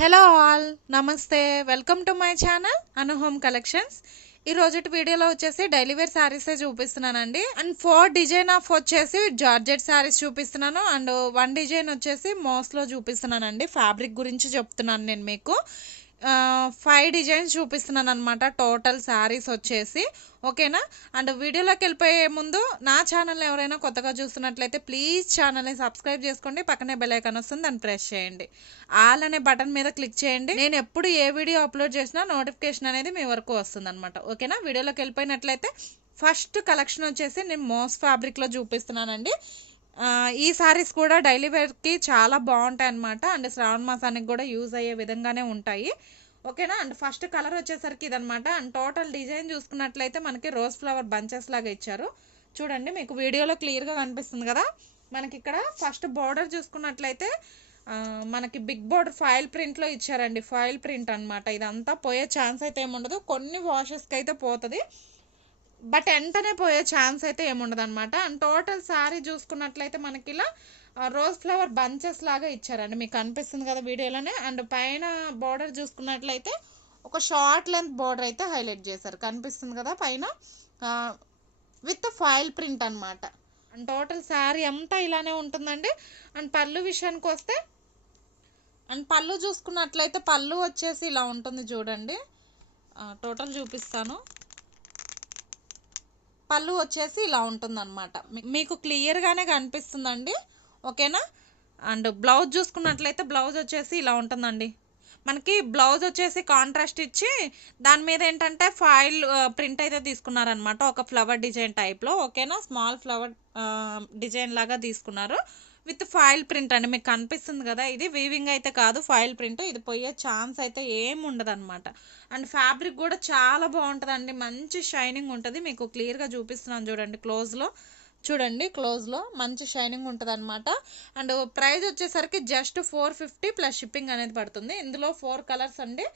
Hello all, నమస్తే. Welcome to my channel Anu home collections. ఈ రోజు వీడియోలో వచ్చేసి డైలీ వేర్ శారీసే చూపిస్తున్నానండి. అండ్ 4 డిజైన్ ఆఫ్ వచ్చేసి జార్జెట్ శారీస్ చూపిస్తున్నాను. అండ్ 1 డిజైన్ వచ్చేసి మోస్లో చూపిస్తున్నానండి. ఫ్యాబ్రిక్ గురించి చెప్తున్నాను నేను మీకు. 5 డిజైన్స్ చూపిస్తున్నాను అనమాట టోటల్ శారీస్ వచ్చేసి. ఓకేనా? అండ్ వీడియోలోకి వెళ్ళిపోయే ముందు నా ఛానల్ ఎవరైనా కొత్తగా చూస్తున్నట్లయితే ప్లీజ్ ఛానల్ని సబ్స్క్రైబ్ చేసుకోండి. పక్కనే బెల్ ఐకాన్ వస్తుంది, దాన్ని ప్రెస్ చేయండి. ఆల్ అనే బటన్ మీద క్లిక్ చేయండి. నేను ఎప్పుడు ఏ వీడియో అప్లోడ్ చేసినా నోటిఫికేషన్ అనేది మీ వరకు వస్తుంది అనమాట. ఓకేనా? వీడియోలోకి వెళ్ళిపోయినట్లయితే ఫస్ట్ కలెక్షన్ వచ్చేసి నేను మోస్ ఫ్యాబ్రిక్లో చూపిస్తున్నానండి. ఈ సారీస్ కూడా డైలీ వేర్కి చాలా బాగుంటాయి అనమాట. అండ్ శ్రావణ మాసానికి కూడా యూజ్ అయ్యే విధంగానే ఉంటాయి. ఓకేనా? అండ్ ఫస్ట్ కలర్ వచ్చేసరికి ఇదనమాట. అండ్ టోటల్ డిజైన్ చూసుకున్నట్లయితే మనకి రోజ్ ఫ్లవర్ బంచెస్ లాగా ఇచ్చారు. చూడండి, మీకు వీడియోలో క్లియర్గా కనిపిస్తుంది కదా. మనకి ఇక్కడ ఫస్ట్ బార్డర్ చూసుకున్నట్లయితే మనకి బిగ్ బోర్డర్ ఫాయిల్ ప్రింట్లో ఇచ్చారండి. ఫాయిల్ ప్రింట్ అనమాట. ఇదంతా పోయే ఛాన్స్ అయితే ఏముండదు. కొన్ని వాషెస్కి అయితే పోతుంది, బట్ వెంటనే పోయే ఛాన్స్ అయితే ఏముండదు అనమాట. అండ్ టోటల్ శారీ చూసుకున్నట్లయితే మనకి ఇలా రోజ్ ఫ్లవర్ బంచెస్ లాగా ఇచ్చారండి. మీకు కనిపిస్తుంది కదా వీడియోలోనే. అండ్ పైన బార్డర్ చూసుకున్నట్లయితే ఒక షార్ట్ లెంత్ బార్డర్ అయితే హైలైట్ చేశారు. కనిపిస్తుంది కదా పైన, విత్ ఫాయిల్ ప్రింట్ అనమాట. అండ్ టోటల్ శారీ అంతా ఇలానే ఉంటుందండి. అండ్ పళ్ళు విషయానికి వస్తే, అండ్ పళ్ళు చూసుకున్నట్లయితే పళ్ళు వచ్చేసి ఇలా ఉంటుంది చూడండి. టోటల్ చూపిస్తాను. పళ్ళు వచ్చేసి ఇలా ఉంటుందన్నమాట. మీకు క్లియర్గానే కనిపిస్తుందండి. ఓకేనా? అండ్ బ్లౌజ్ చూసుకున్నట్లయితే బ్లౌజ్ వచ్చేసి ఇలా ఉంటుందండి. మనకి బ్లౌజ్ వచ్చేసి కాంట్రాస్ట్ ఇచ్చి దాని మీద ఏంటంటే ఫాయిల్ ప్రింట్ అయితే తీసుకున్నారనమాట, ఒక ఫ్లవర్ డిజైన్ టైప్లో. ఓకేనా? స్మాల్ ఫ్లవర్ డిజైన్ లాగా తీసుకున్నారు విత్ ఫాయిల్ ప్రింట్ అండి. మీకు కనిపిస్తుంది కదా, ఇది వీవింగ్ అయితే కాదు, ఫాయిల్ ప్రింట్. ఇది పోయే ఛాన్స్ అయితే ఏం ఉండదు అనమాట. అండ్ ఫ్యాబ్రిక్ కూడా చాలా బాగుంటుందండి, మంచి షైనింగ్ ఉంటుంది. మీకు క్లియర్గా చూపిస్తున్నాను చూడండి. క్లోజ్లో మంచి షైనింగ్ ఉంటుంది అనమాట. అండ్ ప్రైస్ వచ్చేసరికి జస్ట్ 450 ప్లస్ షిప్పింగ్ అనేది పడుతుంది. ఇందులో 4 కలర్స్ అండి.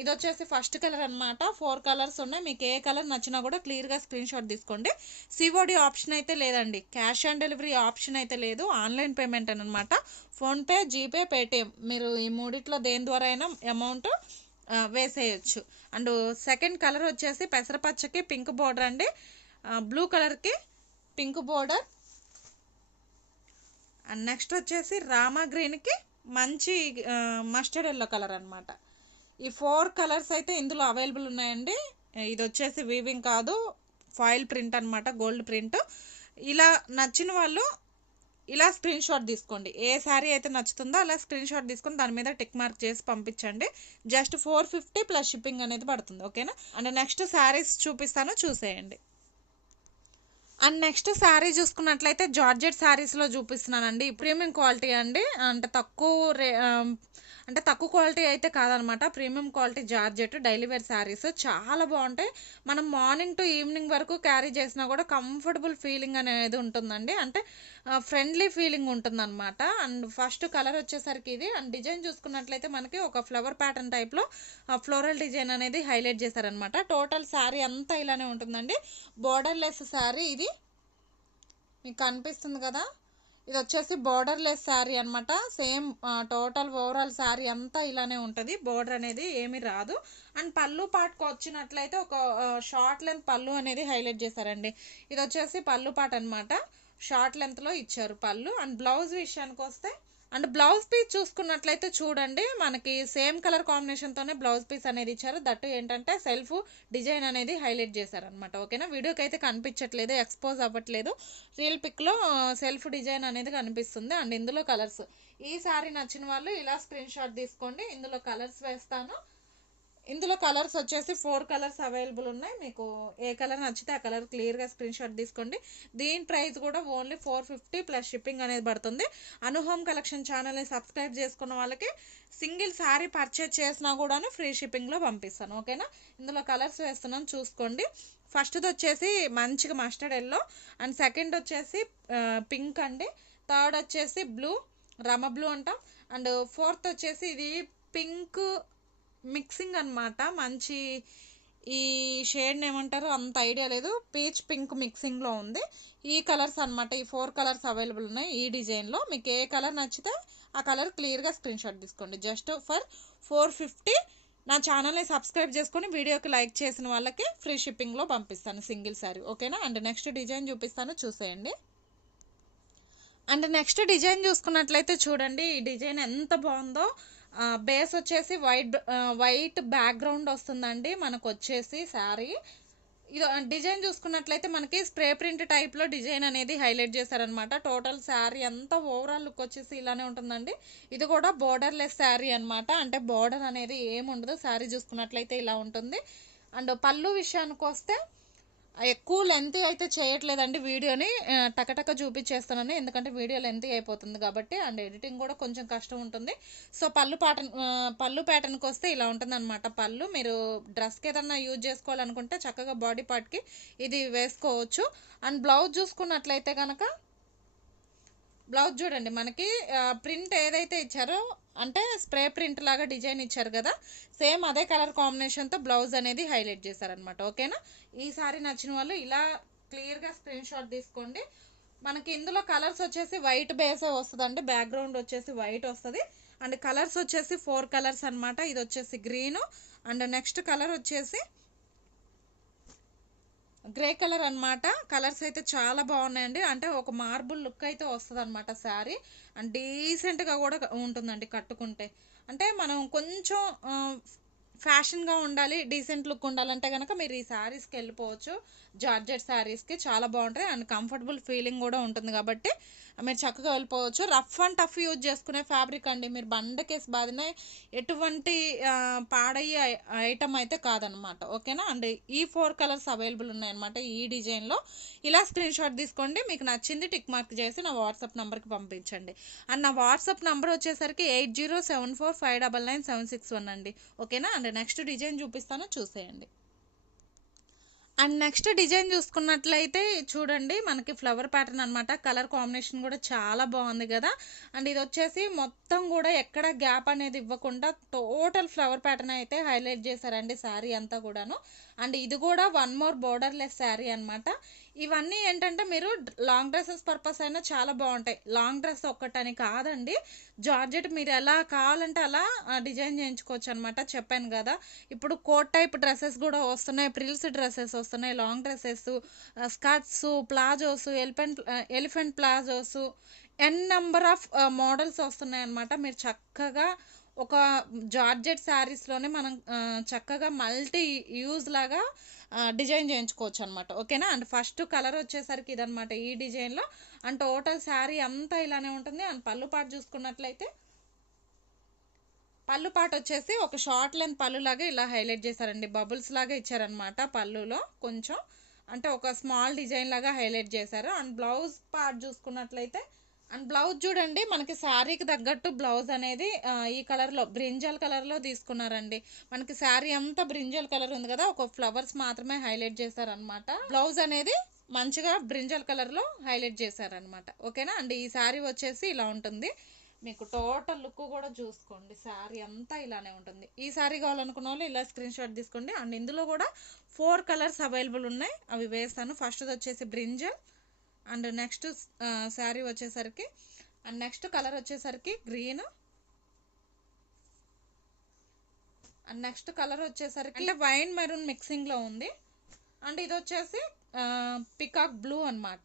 ఇది వచ్చేసి ఫస్ట్ కలర్ అనమాట. 4 కలర్స్ ఉన్నాయి. మీకు ఏ కలర్ నచ్చినా కూడా క్లియర్గా స్క్రీన్ షాట్ తీసుకోండి. సిఓడి ఆప్షన్ అయితే లేదండి, క్యాష్ ఆన్ డెలివరీ ఆప్షన్ అయితే లేదు. ఆన్లైన్ పేమెంట్ అనమాట. ఫోన్పే, జీపే, పేటిఎం, మీరు ఈ మూడిట్లో దేని ద్వారా అయినా అమౌంట్ వేసేయచ్చు. అండ్ సెకండ్ కలర్ వచ్చేసి పెసరపచ్చకి పింక్ బోర్డర్ అండి. బ్లూ కలర్కి పింక్ బోర్డర్. అండ్ నెక్స్ట్ వచ్చేసి రామా గ్రీన్కి మంచి మస్టర్డ్ ఎల్లో కలర్ అనమాట. ఈ 4 కలర్స్ అయితే ఇందులో అవైలబుల్ ఉన్నాయండి. ఇది వచ్చేసి వీవింగ్ కాదు, ఫాయిల్ ప్రింట్ అనమాట, గోల్డ్ ప్రింట్. ఇలా నచ్చిన వాళ్ళు ఇలా స్క్రీన్ షాట్ తీసుకోండి. ఏ శారీ అయితే నచ్చుతుందో అలా స్క్రీన్ షాట్ తీసుకొని దాని మీద టిక్ మార్క్ చేసి పంపించండి. జస్ట్ 450 ప్లస్ షిప్పింగ్ అనేది పడుతుంది. ఓకేనా? అండ్ నెక్స్ట్ శారీస్ చూపిస్తాను, చూసేయండి. అండ్ నెక్స్ట్ శారీ చూసుకున్నట్లయితే జార్జెట్ శారీస్లో చూపిస్తున్నానండి. ప్రీమియం క్వాలిటీ అండి. అంటే తక్కువ క్వాలిటీ అయితే కాదనమాట, premium quality georgette daily wear saris చాలా బాగుంటాయి. మనం మార్నింగ్ టు ఈవినింగ్ వరకు క్యారీ చేసినా కూడా కంఫర్టబుల్ ఫీలింగ్ అనేది ఉంటుందండి. అంటే ఫ్రెండ్లీ ఫీలింగ్ ఉంటుందన్నమాట. అండ్ ఫస్ట్ కలర్ వచ్చేసరికి ఇది. అండ్ డిజైన్ చూసుకున్నట్లయితే మనకి ఒక ఫ్లవర్ ప్యాటర్న్ టైప్లో ఫ్లోరల్ డిజైన్ అనేది హైలైట్ చేశారనమాట. టోటల్ శారీ అంతా ఇలానే ఉంటుందండి. బోర్డర్ లెస్ శారీ ఇది. మీకు కనిపిస్తుంది కదా, ఇది వచ్చేసి బోర్డర్ లెస్ శారీ అనమాట. సేమ్ టోటల్ ఓవరాల్ శారీ అంతా ఇలానే ఉంటుంది. బోర్డర్ అనేది ఏమీ రాదు. అండ్ పళ్ళు పాటుకు వచ్చినట్లయితే ఒక షార్ట్ లెంత్ పళ్ళు అనేది హైలైట్ చేశారండి. ఇది వచ్చేసి పళ్ళు పాట అనమాట, షార్ట్ లెంత్లో ఇచ్చారు పళ్ళు. అండ్ బ్లౌజ్ విషయానికి వస్తే, అండ్ బ్లౌజ్ పీస్ చూసుకున్నట్లయితే చూడండి, మనకి సేమ్ కలర్ కాంబినేషన్తోనే బ్లౌజ్ పీస్ అనేది ఇచ్చారు. దట్టు ఏంటంటే సెల్ఫ్ డిజైన్ అనేది హైలైట్ చేశారనమాట. ఓకేనా? వీడియోకి అయితే కనిపించట్లేదు, ఎక్స్పోజ్ అవ్వట్లేదు. రియల్ పిక్లో సెల్ఫ్ డిజైన్ అనేది కనిపిస్తుంది. అండ్ ఇందులో కలర్స్, ఈ సారీ నచ్చిన వాళ్ళు ఇలా స్క్రీన్ షాట్ తీసుకోండి. ఇందులో కలర్స్ వేస్తాను. ఇందులో కలర్స్ వచ్చేసి 4 కలర్స్ అవైలబుల్ ఉన్నాయి. మీకు ఏ కలర్ నచ్చితే ఆ కలర్ క్లియర్గా స్క్రీన్ షాట్ తీసుకోండి. దీని ప్రైస్ కూడా ఓన్లీ 450 ప్లస్ షిప్పింగ్ అనేది పడుతుంది. అను హోమ్ కలెక్షన్ ఛానల్ని సబ్స్క్రైబ్ చేసుకున్న వాళ్ళకి సింగిల్ శారీ పర్చేజ్ చేసినా కూడా ఫ్రీ షిప్పింగ్లో పంపిస్తాను. ఓకేనా? ఇందులో కలర్స్ వేస్తున్నాను, చూసుకోండి. ఫస్ట్ది వచ్చేసి మంచిగా మస్టర్డ్ ఎల్లో. అండ్ సెకండ్ వచ్చేసి పింక్ అండి. థర్డ్ వచ్చేసి బ్లూ, రమ బ్లూ అంటాం. అండ్ ఫోర్త్ వచ్చేసి ఇది పింక్ మిక్సింగ్ అనమాట. మంచి ఈ షేడ్ని ఏమంటారు అంత ఐడియా లేదు, పీచ్ పింక్ మిక్సింగ్లో ఉంది. ఈ కలర్స్ అనమాట, ఈ 4 కలర్స్ అవైలబుల్ ఉన్నాయి ఈ డిజైన్లో. మీకు ఏ కలర్ నచ్చితే ఆ కలర్ క్లియర్గా స్క్రీన్ షాట్ తీసుకోండి. Just for 450. నా ఛానల్ని సబ్స్క్రైబ్ చేసుకొని వీడియోకి లైక్ చేసిన వాళ్ళకి ఫ్రీ షిప్పింగ్లో పంపిస్తాను సింగిల్ శారీ, ఓకేనా. అండ్ నెక్స్ట్ డిజైన్ చూపిస్తాను, చూసేయండి. అండ్ నెక్స్ట్ డిజైన్ చూసుకున్నట్లయితే చూడండి, ఈ డిజైన్ ఎంత బాగుందో. బేస్ వచ్చేసి వైట్ బ్యాక్గ్రౌండ్ వస్తుందండి మనకు వచ్చేసి శారీ. ఇది డిజైన్ చూసుకున్నట్లయితే మనకి స్ప్రే ప్రింట్ టైప్లో డిజైన్ అనేది హైలైట్ చేశారనమాట. టోటల్ శారీ అంతా ఓవరాల్ లుక్ వచ్చేసి ఇలానే ఉంటుందండి. ఇది కూడా బోర్డర్లెస్ శారీ అనమాట, అంటే బోర్డర్ అనేది ఏముండదు. శారీ చూసుకున్నట్లయితే ఇలా ఉంటుంది. అండ్ పళ్ళు విషయానికి వస్తే ఎక్కువ లెంత్ అయితే చేయట్లేదండి వీడియోని, టకటక చూపించేస్తున్నాను ఎందుకంటే వీడియో లెంత్ అయిపోతుంది కాబట్టి. అండ్ ఎడిటింగ్ కూడా కొంచెం కష్టం ఉంటుంది. సో పళ్ళు ప్యాటర్న్కి వస్తే ఇలా ఉంటుంది అనమాట. పళ్ళు మీరు డ్రెస్కి ఏదన్నా యూజ్ చేసుకోవాలనుకుంటే చక్కగా బాడీ పార్ట్కి ఇది వేసుకోవచ్చు. అండ్ బ్లౌజ్ చూసుకున్నట్లయితే కనుక బ్లౌజ్ చూడండి, మనకి ప్రింట్ ఏదైతే ఇచ్చారో అంటే స్ప్రే ప్రింట్ లాగా డిజైన్ ఇచ్చారు కదా, సేమ్ అదే కలర్ కాంబినేషన్తో బ్లౌజ్ అనేది హైలైట్ చేశారనమాట, ఓకేనా. ఈ సారీ నచ్చిన వాళ్ళు ఇలా క్లియర్గా స్క్రీన్ షాట్ తీసుకోండి. మనకి ఇందులో కలర్స్ వచ్చేసి వైట్ బేసే వస్తుందండి, బ్యాక్గ్రౌండ్ వచ్చేసి వైట్ వస్తుంది. అండ్ కలర్స్ వచ్చేసి 4 కలర్స్ అనమాట. ఇది వచ్చేసి గ్రీను, అండ్ నెక్స్ట్ కలర్ వచ్చేసి గ్రే కలర్ అనమాట. కలర్స్ అయితే చాలా బాగున్నాయండి, అంటే ఒక మార్బుల్ లుక్ అయితే వస్తుంది అనమాట శారీ. అండ్ డీసెంట్గా కూడా ఉంటుందండి కట్టుకుంటే. అంటే మనం కొంచెం ఫ్యాషన్గా ఉండాలి, డీసెంట్ లుక్ ఉండాలంటే కనుక మీరు ఈ శారీస్కి వెళ్ళిపోవచ్చు. జార్జెట్ శారీస్కి చాలా బాగుంటాయి అండ్ కంఫర్టబుల్ ఫీలింగ్ కూడా ఉంటుంది కాబట్టి మీరు చక్కగా వెళ్ళిపోవచ్చు. రఫ్ అండ్ టఫ్ యూజ్ చేసుకునే ఫ్యాబ్రిక్ అండి, మీరు బండకేసి బాదినే ఎటువంటి పాడయ్యే ఐటమ్ అయితే కాదనమాట, ఓకేనా. అండ్ ఈ 4 కలర్స్ అవైలబుల్ ఉన్నాయన్నమాట ఈ డిజైన్లో. ఇలా స్క్రీన్ షాట్ తీసుకోండి, మీకు నచ్చింది టిక్ మార్క్ చేసి నా వాట్సాప్ నెంబర్కి పంపించండి. అండ్ నా వాట్సాప్ నెంబర్ వచ్చేసరికి 8074599761 అండి, ఓకేనా. అండ్ నెక్స్ట్ డిజైన్ చూపిస్తాను, చూసేయండి. అండ్ నెక్స్ట్ డిజైన్ చూసుకున్నట్లయితే చూడండి, మనకి ఫ్లవర్ ప్యాటర్న్ అనమాట. కలర్ కాంబినేషన్ కూడా చాలా బాగుంది కదా. అండ్ ఇది వచ్చేసి మొత్తం కూడా ఎక్కడ గ్యాప్ అనేది ఇవ్వకుండా టోటల్ ఫ్లవర్ ప్యాటర్న్ అయితే హైలైట్ చేశారండి శారీ అంతా కూడాను. అండ్ ఇది కూడా వన్ మోర్ బోర్డర్లెస్ శారీ అనమాట. ఇవన్నీ ఏంటంటే మీరు లాంగ్ డ్రెస్సెస్ పర్పస్ అయినా చాలా బాగుంటాయి. లాంగ్ డ్రెస్ ఒక్కటని కాదండి, జార్జెట్ మీరు ఎలా కావాలంటే అలా డిజైన్ చేయించుకోవచ్చు అనమాట. చెప్పాను కదా, ఇప్పుడు కోట్ టైప్ డ్రెస్సెస్ కూడా వస్తున్నాయి, ప్రిల్స్ డ్రెస్సెస్ వస్తున్నాయి, long dresses, skirts, palazzos, elephant palazzos, number of models వస్తున్నాయి అనమాట. మీరు చక్కగా ఒక జార్జెట్ శారీస్లోనే మనం చక్కగా మల్టీ యూజ్ లాగా డిజైన్ చేయించుకోవచ్చు అనమాట, ఓకేనా. అండ్ ఫస్ట్ కలర్ వచ్చేసరికి ఇదనమాట ఈ డిజైన్లో. అండ్ టోటల్ శారీ అంతా ఇలానే ఉంటుంది. అండ్ పళ్ళు పాటు చూసుకున్నట్లయితే పళ్ళు పాటు వచ్చేసి ఒక షార్ట్ లెంత్ పళ్ళు లాగా ఇలా హైలైట్ చేశారండి, బబుల్స్ లాగా ఇచ్చారనమాట పళ్ళులో కొంచెం, అంటే ఒక స్మాల్ డిజైన్ లాగా హైలైట్ చేశారు. అండ్ బ్లౌజ్ పార్ట్ చూసుకున్నట్లయితే అండ్ బ్లౌజ్ చూడండి, మనకి శారీకి తగ్గట్టు బ్లౌజ్ అనేది ఈ కలర్లో బ్రింజల్ కలర్లో తీసుకున్నారండి. మనకి శారీ అంతా బ్రింజల్ కలర్ ఉంది కదా, ఒక ఫ్లవర్స్ మాత్రమే హైలైట్ చేశారనమాట. బ్లౌజ్ అనేది మంచిగా బ్రింజల్ కలర్లో హైలైట్ చేశారనమాట, ఓకేనా. అండ్ ఈ శారీ వచ్చేసి ఇలా ఉంటుంది. మీకు టోటల్ లుక్ కూడా చూసుకోండి, శారీ అంతా ఇలానే ఉంటుంది. ఈ శారీ కావాలనుకున్న వాళ్ళు ఇలా స్క్రీన్ షాట్ తీసుకోండి. అండ్ ఇందులో కూడా 4 కలర్స్ అవైలబుల్ ఉన్నాయి, అవి వేస్తాను. ఫస్ట్ వచ్చేసి బ్రింజల్, అండ్ నెక్స్ట్ శారీ వచ్చేసరికి అండ్ నెక్స్ట్ కలర్ వచ్చేసరికి గ్రీన్, అండ్ నెక్స్ట్ కలర్ వచ్చేసరికి అంటే వైన్ మెరూన్ మిక్సింగ్లో ఉంది. అండ్ ఇది వచ్చేసి పికాక్ బ్లూ అనమాట,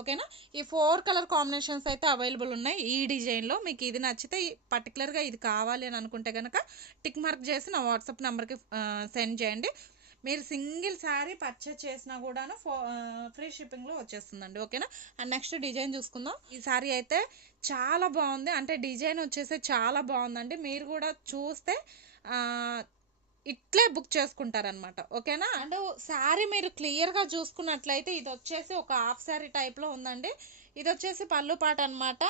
ఓకేనా. ఈ 4 కలర్ కాంబినేషన్స్ అయితే అవైలబుల్ ఉన్నాయి ఈ డిజైన్లో. మీకు ఇది నచ్చితే పర్టికులర్గా ఇది కావాలి అని అనుకుంటే కనుక టిక్ మార్క్ చేసి నా వాట్సాప్ నెంబర్కి సెండ్ చేయండి. మీరు సింగిల్ శారీ పర్చేస్ చేసినా కూడాను ఫ్రీ షిప్పింగ్లో వచ్చేస్తుందండి, ఓకేనా. అండ్ నెక్స్ట్ డిజైన్ చూసుకుందాం. ఈ శారీ అయితే చాలా బాగుంది, అంటే డిజైన్ వచ్చేసి చాలా బాగుందండి. మీరు కూడా చూస్తే ఇట్లే బుక్ చేసుకుంటారనమాట, ఓకేనా. అండ్ శారీ మీరు క్లియర్గా చూసుకున్నట్లయితే ఇది వచ్చేసి ఒక హాఫ్ శారీ టైప్లో ఉందండి. ఇది వచ్చేసి పళ్ళు పాట అనమాట,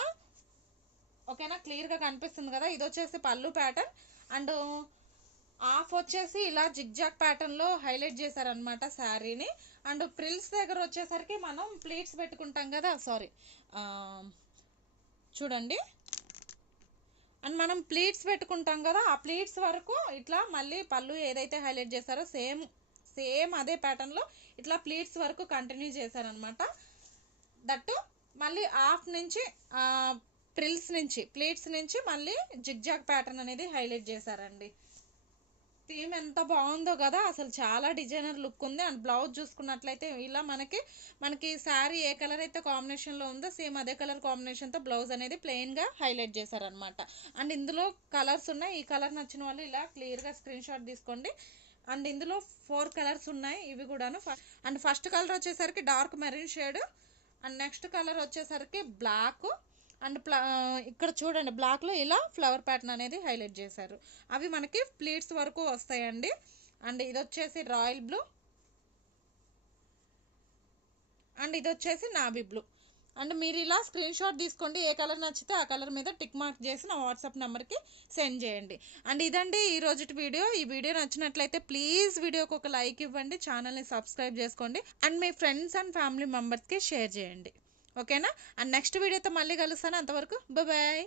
ఓకేనా. క్లియర్గా కనిపిస్తుంది కదా, ఇది వచ్చేసి పళ్ళు ప్యాటర్న్. అండ్ హాఫ్ వచ్చేసి ఇలా జిగ్జాగ్ ప్యాటర్న్లో హైలైట్ చేశారనమాట శారీని. అండ్ ప్రిల్స్ దగ్గర వచ్చేసరికి మనం ప్లీట్స్ పెట్టుకుంటాం కదా, సారీ చూడండి, అండ్ మనం ప్లీట్స్ పెట్టుకుంటాం కదా, ఆ ప్లీట్స్ వరకు ఇట్లా మళ్ళీ పళ్ళు ఏదైతే హైలైట్ చేస్తారో సేమ్ సేమ్ అదే ప్యాటర్న్లో ఇట్లా ప్లీట్స్ వరకు కంటిన్యూ చేశారనమాట. దట్టు మళ్ళీ హాఫ్ నుంచి ప్లీట్స్ నుంచి మళ్ళీ జిగ్జాగ్ ప్యాటర్న్ అనేది హైలైట్ చేశారండి. థీమ్ ఎంత బాగుందో కదా, అసలు చాలా డిజైనర్ లుక్ ఉంది. అండ్ బ్లౌజ్ చూసుకున్నట్లయితే ఇలా మనకి శారీ ఏ కలర్ అయితే కాంబినేషన్లో ఉందో సేమ్ అదే కలర్ కాంబినేషన్తో బ్లౌజ్ అనేది ప్లెయిన్గా హైలైట్ చేశారనమాట. అండ్ ఇందులో కలర్స్ ఉన్నాయి. ఈ కలర్ నచ్చిన వాళ్ళు ఇలా క్లియర్గా స్క్రీన్ షాట్ తీసుకోండి. అండ్ ఇందులో 4 కలర్స్ ఉన్నాయి, ఇవి కూడాను. అండ్ ఫస్ట్ కలర్ వచ్చేసరికి dark maroon shade, and next colour వచ్చేసరికి బ్లాక్, అండ్ ఇక్కడ చూడండి బ్లాక్లో ఇలా ఫ్లవర్ ప్యాటర్న్ అనేది హైలైట్ చేశారు. అవి మనకి ప్లీట్స్ వరకు వస్తాయండి. అండ్ ఇది వచ్చేసి రాయల్ బ్లూ, అండ్ ఇది వచ్చేసి నావీ బ్లూ. అండ్ మీరు ఇలా స్క్రీన్ షాట్ తీసుకోండి, ఏ కలర్ నచ్చితే ఆ కలర్ మీద టిక్ మార్క్ చేసి నా వాట్సాప్ నెంబర్కి సెండ్ చేయండి. అండ్ ఇదండి ఈ రోజు వీడియో. ఈ వీడియో నచ్చినట్లయితే ప్లీజ్ వీడియోకి ఒక లైక్ ఇవ్వండి, ఛానల్ని సబ్స్క్రైబ్ చేసుకోండి, and me friends and family మెంబర్స్కి షేర్ చేయండి. ఓకేనా? అండ్ నెక్స్ట్ వీడియోతో మళ్ళీ కలుస్తాను. అంతవరకు బాయ్.